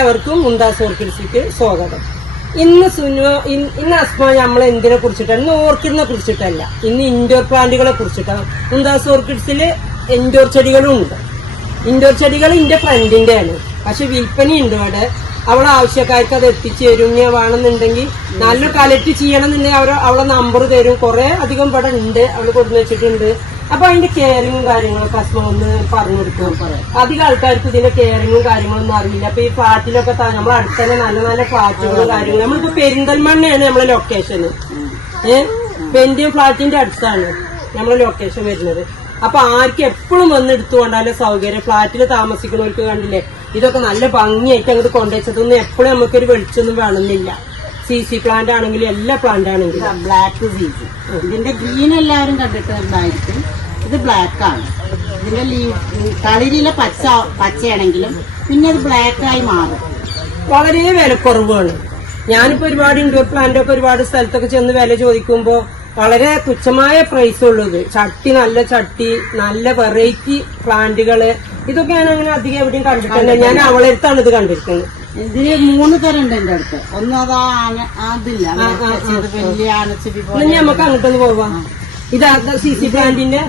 എല്ലാവർക്കും മുന്താസ് ഓർക്കിഡ്സിക്ക് സ്വാഗതം. ഇന്ന് സുനു ഇന്ന് അസ്മ നമ്മൾ എന്തിനെ കുറിച്ചിട്ടാണ്? ഇന്ന് ഓർക്കിഡിനെ കുറിച്ചിട്ടല്ല. ഇന്ന് ഇൻഡോർ പ്ലാന്റുകളെ കുറിച്ചിട്ടാണ്. മുന്താസ് ഓർക്കിഡ്സിൽ ഇൻഡോർ ചെടികളും ഉണ്ട് ഇൻഡോർ ചെടികൾ എന്റെ ഫ്രണ്ടിന്റെയാണ് പക്ഷെ വിൽപ്പനയുണ്ട് അവിടെ. അവളെ ആവശ്യക്കാർക്ക് അത് എത്തിച്ചു തരും. വേണമെന്നുണ്ടെങ്കിൽ നല്ല കളക്ട് ചെയ്യണമെന്നുണ്ടെങ്കിൽ അവർ അവളെ നമ്പർ തരും. കുറെ അധികം ഇവിടെ ഉണ്ട്. അവൾ കൊടുന്നു വെച്ചിട്ടുണ്ട് അപ്പൊ അതിന്റെ കെയറിങ്ങും കാര്യങ്ങളൊക്കെ അസുഖം ഒന്ന് പറഞ്ഞു കൊടുക്കും അധികം ആൾക്കാർക്ക് ഇതിന്റെ കെയറിങ്ങും കാര്യങ്ങളൊന്നും അറിയില്ല. അപ്പൊ ഈ ഫ്ലാറ്റിലൊക്കെ നമ്മൾ അടുത്തന്നെ അടുത്ത് തന്നെ നല്ല നല്ല ഫ്ലാറ്റുകളും കാര്യങ്ങളും. നമ്മളിപ്പോ പെരിന്തൽമണ്ണയാണ് നമ്മളെ ലൊക്കേഷൻ ഏഹ് പെന്റിയും ഫ്ലാറ്റിന്റെ അടുത്താണ് നമ്മളെ ലൊക്കേഷൻ വരുന്നത്. അപ്പൊ ആർക്ക് എപ്പോഴും വന്ന് എടുത്തുകൊണ്ടാലും സൗകര്യം. ഫ്ലാറ്റിൽ താമസിക്കുന്നവർക്ക് കണ്ടില്ലേ? ഇതൊക്കെ നല്ല ഭംഗിയായിട്ട് അങ്ങോട്ട് കൊണ്ടുവച്ചതൊന്നും എപ്പോഴും നമുക്കൊരു വെളിച്ചൊന്നും വേണമെന്നില്ല. സി സി പ്ലാന്റ് ആണെങ്കിലും എല്ലാ പ്ലാന്റ് ആണെങ്കിലും. ബ്ലാക്ക് സി സി ഇതിന്റെ ഗ്രീൻ എല്ലാവരും കണ്ടിട്ടുണ്ടായിരിക്കും. ഇത് ബ്ലാക്ക് ആണ് ഇതിന്റെ ലീവ് തളിരിലെ പച്ച പച്ചയാണെങ്കിലും പിന്നെ അത് ബ്ലാക്ക് ആയി മാറും. വളരെ വിലക്കുറവാണ് ഞാനിപ്പോ ഒരുപാട് ഇൻഡോർ പ്ലാന്റ് ഒക്കെ ഒരുപാട് സ്ഥലത്തൊക്കെ ചെന്ന് വില ചോദിക്കുമ്പോ വളരെ തുച്ഛമായ പ്രൈസ് ഉള്ളത്. ചട്ടി നല്ല ചട്ടി നല്ല വെറൈറ്റി പ്ലാന്റുകൾ ഇതൊക്കെയാണ് അങ്ങനെ അധികം എവിടെയും കണ്ടിട്ടുണ്ട് ഞാൻ അവളെ അടുത്താണ് ഇത് കണ്ടിരിക്കുന്നത്. ഇതിന് മൂന്ന് തരം ഉണ്ട് എന്റെ അടുത്ത്. ഒന്ന് അത് അതില്ല. വലിയ ആനച്ചെടി നമുക്ക് അങ്ങോട്ടൊന്ന് പോവാം. ഇതാ സി സി പ്ലാന്റിന്റെ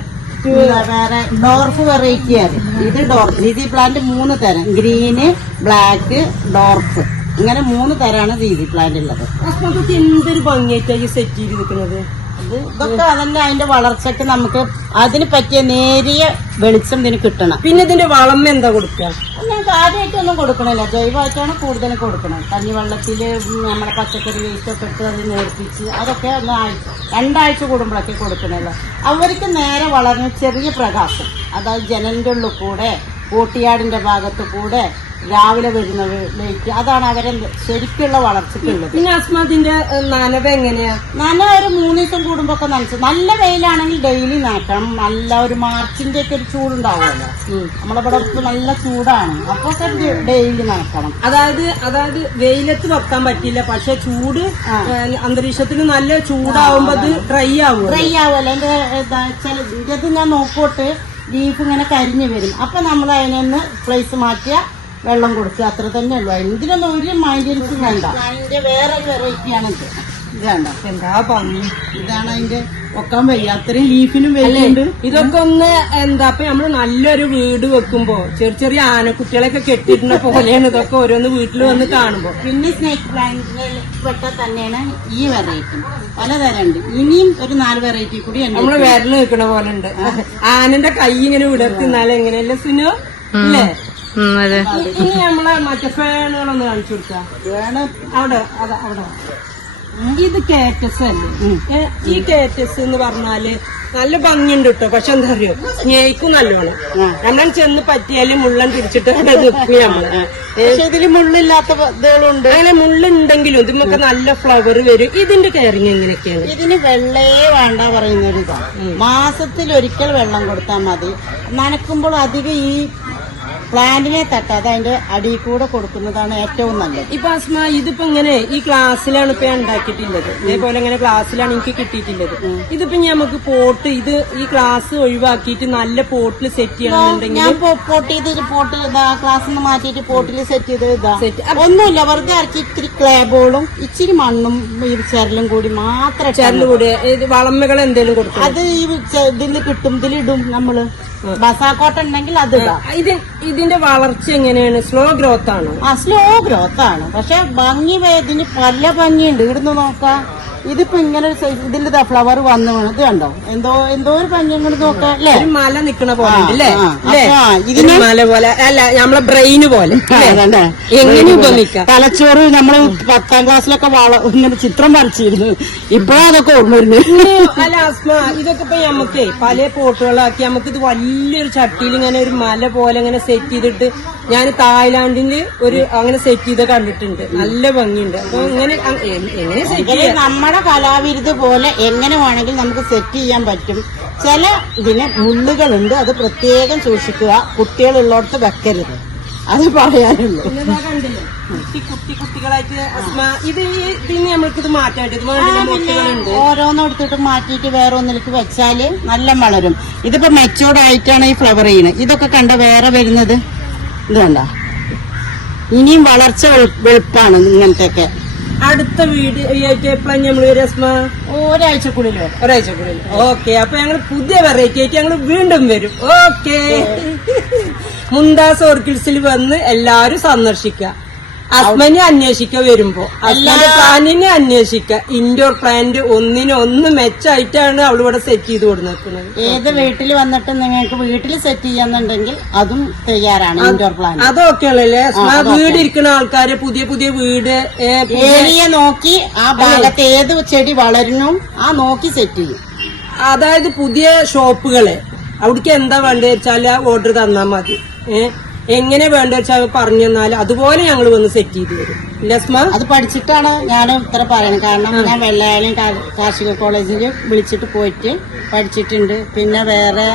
വേറെ ഡോർഫ് വെറൈറ്റി ആണ്. ഇത് ഡോർഫ് ദീദി പ്ലാന്റ് മൂന്ന് തരം. ഗ്രീന് ബ്ലാക്ക് ഡോർഫ് ഇങ്ങനെ മൂന്ന് തരാണ് ദീദി പ്ലാന്റ് ഉള്ളത്. എന്തൊരു ഭംഗിയായിട്ടാണ് സെറ്റ് ചെയ്ത് നിൽക്കുന്നത് ഇത് ഇതൊക്കെ അതന്നെ അതിന്റെ വളർച്ചയ്ക്ക് നമുക്ക് അതിന് പറ്റിയ നേരിയ വെളിച്ചം ഇതിന് കിട്ടണം. പിന്നെ ഇതിന്റെ വളം എന്താ കൊടുക്കുക ഞാൻ കാര്യമായിട്ടൊന്നും കൊടുക്കണില്ല. ജൈവമായിട്ടാണ് കൂടുതലും കൊടുക്കുന്നത് കഞ്ഞിവെള്ളത്തിൽ നമ്മുടെ പച്ചക്കറി വേസ്റ്റ് ഒക്കെ ഇട്ട് അത് നേർപ്പിച്ച് അതൊക്കെ ഒന്ന് രണ്ടാഴ്ച കൂടുമ്പോഴൊക്കെ കൊടുക്കണല്ലോ. അവർക്ക് നേരെ വളർന്ന ചെറിയ പ്രകാശം. അതായത് ജനലിന്റെ ഉള്ളിൽ കൂടെ കൂട്ടിയാടിന്റെ ഭാഗത്ത് കൂടെ രാവിലെ വരുന്നത് ലേറ്റ് അതാണ് അവരെ ശരിക്കുള്ള വളർച്ചയ്ക്കുള്ളത്. പിന്നെ അസ്മാതിന്റെ നനവ് എങ്ങനെയാ? നന ഒരു മൂന്ന് ദിവസം കൂടുമ്പോ ഒക്കെ നനച്ചു. നല്ല വെയിലാണെങ്കിൽ ഡെയിലി നനക്കണം. നല്ല ഒരു മാർച്ചിന്റെ ഒക്കെ ഒരു ചൂടുണ്ടാവുമല്ലോ. നമ്മളിവിടെ നല്ല ചൂടാണ്. അപ്പൊ ഡെയിലി നനക്കണം. അതായത് അതായത് വെയിലത്ത് വെക്കാൻ പറ്റില്ല. പക്ഷെ ചൂട് അന്തരീക്ഷത്തിന് നല്ല ചൂടാവുമ്പോ അത് ഡ്രൈ ആവും ഡ്രൈ ആവുമല്ലോ. എന്റെ വെച്ചാൽ ഞാൻ നോക്കോട്ട്. ലീഫ് ഇങ്ങനെ കരിഞ്ഞു വരും. അപ്പൊ നമ്മൾ അതിനൊന്ന് പ്ലേസ് മാറ്റിയ വെള്ളം കൊടുക്കുക അത്ര തന്നെ ഉള്ളൂ. ഇതിനൊന്നും ഒരു മൈൻഡൻസ് വേണ്ട. അതിന്റെ വേറെ വെറൈറ്റി ആണ് ഇത്. ഇത് വേണ്ട. എന്താ ഭംഗി ഇതാണ് അതിന്റെ ഒക്കാൻ വയ്യ. അത്രയും ലീഫിനും വെല്ലുണ്ട് ഇതൊക്കെ ഒന്ന് എന്താ ഇപ്പൊ നമ്മൾ നല്ലൊരു വീട് വെക്കുമ്പോ ചെറിയ ചെറിയ ആനക്കുട്ടികളെയൊക്കെ കെട്ടിയിടുന്ന പോലെയാണ് ഇതൊക്കെ ഓരോന്ന് വീട്ടിൽ വന്ന് കാണുമ്പോ. പിന്നെ സ്നേക്ക് പ്ലാന്റിൽ പെട്ട തന്നെയാണ് ഈ വെറൈറ്റി പലതരം ഉണ്ട് ഇനിയും ഒരു നാല് വെറൈറ്റി കൂടി ഉണ്ട് നമ്മൾ വിരൽ വെക്കണ പോലെ ഉണ്ട്. ആനന്റെ കൈ ഇങ്ങനെ വിടർത്തിന്നാലും എങ്ങനെയല്ലേ സുനു? അല്ലേ? ഇനി നമ്മളെ മറ്റേ ഫാനുകളൊന്ന് കാണിച്ചു കൊടുക്കാം. വേണം. അവിടെ അതാ അവിടെ. ഇത് കേറ്റസ് അല്ലേ? ഈ കേറ്റസ് എന്ന് പറഞ്ഞാൽ നല്ല ഭംഗിയുണ്ട് കേട്ടോ പക്ഷെ എന്താ അറിയോ? സ്നേഹിക്കും നല്ലോണം. നമ്മൾ ചെന്ന് പറ്റിയാലും മുള്ളൻ തിരിച്ചിട്ട് അവിടെ നിൽക്കും നമ്മൾ. പക്ഷെ ഇതിൽ മുള്ളില്ലാത്ത ഇതുകളുണ്ട്. അങ്ങനെ മുള്ളുണ്ടെങ്കിലും ഇതിമൊക്കെ നല്ല ഫ്ലവർ വരും. ഇതിന്റെ കയറിങ് എങ്ങനെയൊക്കെയാണ്? ഇതിന് വെള്ളയെ വേണ്ട പറയുന്ന ഒരു ഇതാണ് മാസത്തിൽ ഒരിക്കൽ വെള്ളം കൊടുത്താൽ മതി. നനക്കുമ്പോൾ അധികം ഈ പ്ലാന്റിനെ തട്ടാതെ അതിന്റെ അടിയിൽ കൂടെ കൊടുക്കുന്നതാണ് ഏറ്റവും നല്ലത്. ഇപ്പൊ അസ്മ ഇതിപ്പോ ഇങ്ങനെ ഈ ക്ലാസ്സിലാണ് ഇപ്പൊ ഞാൻ ഉണ്ടാക്കിയിട്ടുള്ളത്. ഇതേപോലെ ഇങ്ങനെ ക്ലാസ്സിലാണ് എനിക്ക് കിട്ടിയിട്ടുള്ളത്. ഇതിപ്പോ നമുക്ക് പോട്ട് ഇത് ഈ ക്ലാസ് ഒഴിവാക്കിയിട്ട് നല്ല പോട്ടിൽ സെറ്റ് ചെയ്യണമെന്നുണ്ടെങ്കിൽ ഞാൻ പോട്ട് ചെയ്ത് പോട്ട് നിന്ന് മാറ്റിയിട്ട് പോട്ടിൽ സെറ്റ് ചെയ്ത് ഇതാ. ഒന്നുമില്ല വെറുതെ ഇറക്കി ഇത്തിരി ക്ലേബോളും ഇച്ചിരി മണ്ണും ഈ ചെരലും കൂടി മാത്രം ചെരലും കൂടി വളമ്മകൾ എന്തെങ്കിലും കൊടുക്കും അത് ഈ ഇതിൽ കിട്ടും ഇതിലിടും നമ്മൾ. ബസാക്കോട്ട ഉണ്ടെങ്കിൽ അത് ഇത് ഇത് ഇതിന്റെ വളർച്ച എങ്ങനെയാണ്? സ്ലോ ഗ്രോത്ത് ആണ്? ആ സ്ലോ ഗ്രോത്ത് ആണ്. പക്ഷെ ഭംഗി വേദന പല ഭംഗിയുണ്ട്. ഇവിടുന്ന് നോക്കാം. ഇതിപ്പോ ഇങ്ങനെ ഒരു സൈസ് ഇതിന്റെ ഫ്ലവർ വന്നു വേണം. ഇത് കണ്ടോ? എന്തോ എന്തോ ഒരു പഞ്ഞം കൊണ്ട് നോക്കാം അല്ലേ? മല നിക്കണ പോലെ ഇതിന്? മല പോലെ അല്ല നമ്മളെ ബ്രെയിന് പോലെ? എങ്ങനെ തലച്ചോറ് നമ്മൾ പത്താം ക്ലാസ്സിലൊക്കെ വള ഇങ്ങനെ ചിത്രം വരച്ചിരുന്നു. ഇപ്പഴാ അതൊക്കെ ഓർമ്മ അല്ല ആസ്മ ഇതൊക്കെ ഇപ്പൊ നമുക്ക് പല പോട്ടുകളാക്കി നമുക്ക് ഇത് വലിയൊരു ചട്ടിയിൽ ഇങ്ങനെ ഒരു മല പോലെ ഇങ്ങനെ സെറ്റ് ചെയ്തിട്ട് ഞാൻ തായ്ലാന്റിൽ ഒരു അങ്ങനെ സെറ്റ് ചെയ്ത് കണ്ടിട്ടുണ്ട്. നല്ല ഭംഗിയുണ്ട്. അപ്പൊ ഇങ്ങനെ എങ്ങനെ സെറ്റ് ഇതിൽ നമ്മുടെ കലാവിരുത് പോലെ എങ്ങനെ വേണമെങ്കിലും നമുക്ക് സെറ്റ് ചെയ്യാൻ പറ്റും. ചില ഇതിന് മുള്ളുകളുണ്ട് അത് പ്രത്യേകം സൂക്ഷിക്കുക. കുട്ടികളുള്ളടത്ത് വെക്കരുത്. അത് പറയാനുള്ളൂ. കുട്ടി കുട്ടി കുട്ടികളായിട്ട് ഇത് ഈ- ഇതിന് നമ്മൾക്ക് ഇത് ഓരോന്നും എടുത്തിട്ട് മാറ്റിയിട്ട് വേറെ ഒന്നിലേക്ക് വെച്ചാൽ നല്ല വളരും ഇതിപ്പോ മെച്ചോർഡ് ആയിട്ടാണ് ഈ ഫ്ലവർ ചെയ്യുന്നത്. ഇതൊക്കെ കണ്ട വേറെ വരുന്നത്? ഇത് കണ്ട? ഇനിയും വളർച്ച വെളുപ്പാണ് ഇങ്ങനത്തെ ഇങ്ങനത്തെയൊക്കെ. അടുത്ത വീഡിയോ എപ്പോഴാണ് നമ്മൾ രസ്മ ഒരാഴ്ചക്കുള്ളിൽ വരും. ഒരാഴ്ചക്കുള്ളിൽ ഓക്കെ അപ്പൊ ഞങ്ങൾ പുതിയ വെറൈറ്റി ആയിട്ട് ഞങ്ങൾ വീണ്ടും വരും. ഓക്കെ. മുണ്ടാസ് ഓർക്കിഡ്സിൽ വന്ന് എല്ലാരും സന്ദർശിക്കുക. അസ്മനെ അന്വേഷിക്ക വരുമ്പോ. അല്ലാതെ പ്ലാനിനെ അന്വേഷിക്ക. ഇൻഡോർ പ്ലാന്റ് ഒന്നിനൊന്ന് മെച്ചായിട്ടാണ് അവളിവിടെ സെറ്റ് ചെയ്ത് കൊടുക്കുന്നത് ഏത് വീട്ടിൽ വന്നിട്ട് നിങ്ങൾക്ക് വീട്ടിൽ സെറ്റ് ചെയ്യാന്നുണ്ടെങ്കിൽ അതും തയ്യാറാണ് ഇൻഡോർ പ്ലാൻ അതൊക്കെ ഉള്ളല്ലേ വീട് ഇരിക്കുന്ന ആൾക്കാര് പുതിയ പുതിയ വീട് ഏരിയ നോക്കി ആ ഭാഗത്ത് ഏത് ചെടി വളരുന്നു ആ നോക്കി സെറ്റ് ചെയ്യും. അതായത് പുതിയ ഷോപ്പുകൾ. അവിടേക്ക് എന്താ വേണ്ടത് വെച്ചാൽ ഓർഡർ തന്നാൽ മതി. ഏ? എങ്ങനെ വേണ്ട വെച്ചാൽ പറഞ്ഞു തന്നാൽ അതുപോലെ ഞങ്ങൾ വന്ന് സെറ്റ് ചെയ്ത് തരും. ലസ്മ അത് പഠിച്ചിട്ടാണ് ഞാൻ ഇത്ര പറയുന്നത്. കാരണം ഞാൻ വെള്ളായാലും കാർഷിക കോളേജിൽ വിളിച്ചിട്ട് പോയിട്ട് പഠിച്ചിട്ടുണ്ട്. പിന്നെ വേറെ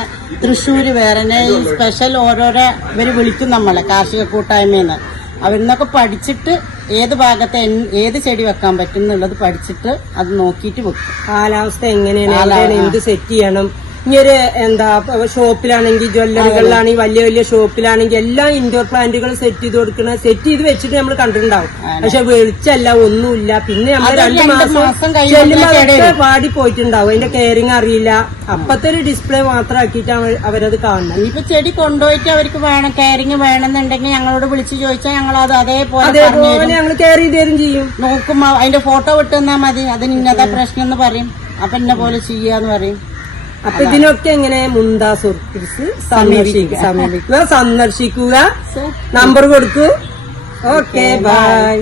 തൃശ്ശൂർ വേറെ ഈ സ്പെഷ്യൽ ഓരോരോ ഇവർ വിളിക്കും നമ്മളെ കാർഷിക കൂട്ടായ്മയെന്ന് അവരിന്നൊക്കെ പഠിച്ചിട്ട് ഏത് ഭാഗത്ത് ഏത് ചെടി വെക്കാൻ പറ്റും എന്നുള്ളത് പഠിച്ചിട്ട് അത് നോക്കിയിട്ട് വെക്കും. കാലാവസ്ഥ എങ്ങനെയാണ്? എന്ത് സെറ്റ് ചെയ്യണം? ഇനിയൊരു എന്താ ഷോപ്പിലാണെങ്കിൽ ജ്വല്ലറികളിലാണെങ്കിൽ വലിയ വലിയ ഷോപ്പിലാണെങ്കിൽ എല്ലാ ഇൻഡോർ പ്ലാന്റുകൾ സെറ്റ് ചെയ്ത് കൊടുക്കണ സെറ്റ് ചെയ്ത് വെച്ചിട്ട് നമ്മൾ കണ്ടിട്ടുണ്ടാവും. പക്ഷെ വെളിച്ചല്ല ഒന്നുമില്ല. പിന്നെ നമ്മൾ രണ്ട് മാസം കഴിഞ്ഞാൽ പാടി പോയിട്ടുണ്ടാവും. അതിന്റെ കെയറിങ് അറിയില്ല. അപ്പത്തെ ഒരു ഡിസ്പ്ലേ മാത്രം ആക്കിയിട്ടാണ് അവരത് കാണുന്നത് ഇനിയിപ്പോ ചെടി കൊണ്ടുപോയിട്ട് അവർക്ക് വേണം കെയറിങ് വേണമെന്നുണ്ടെങ്കിൽ ഞങ്ങളോട് വിളിച്ചു ചോദിച്ചാൽ ഞങ്ങൾ അത് അതേപോലെ ഞങ്ങൾ കെയർ ചെയ്ത് തരും ചെയ്യും. നോക്കുമ്പോ അതിന്റെ ഫോട്ടോ വിട്ടുതന്നാ മതി. അതിന് ഇന്നത്തെ പ്രശ്നം എന്ന് പറയും. അപ്പൊ ഇന്ന പോലെ ചെയ്യാന്ന് പറയും. അപ്പൊ ഇതിനൊക്കെ എങ്ങനെ മുന്താസ് ഓർക്കിഡ്സ് സമീപിക്കുക. സമീപിക്കുക. സന്ദർശിക്കുക. നമ്പർ കൊടുക്കൂ. Okay bye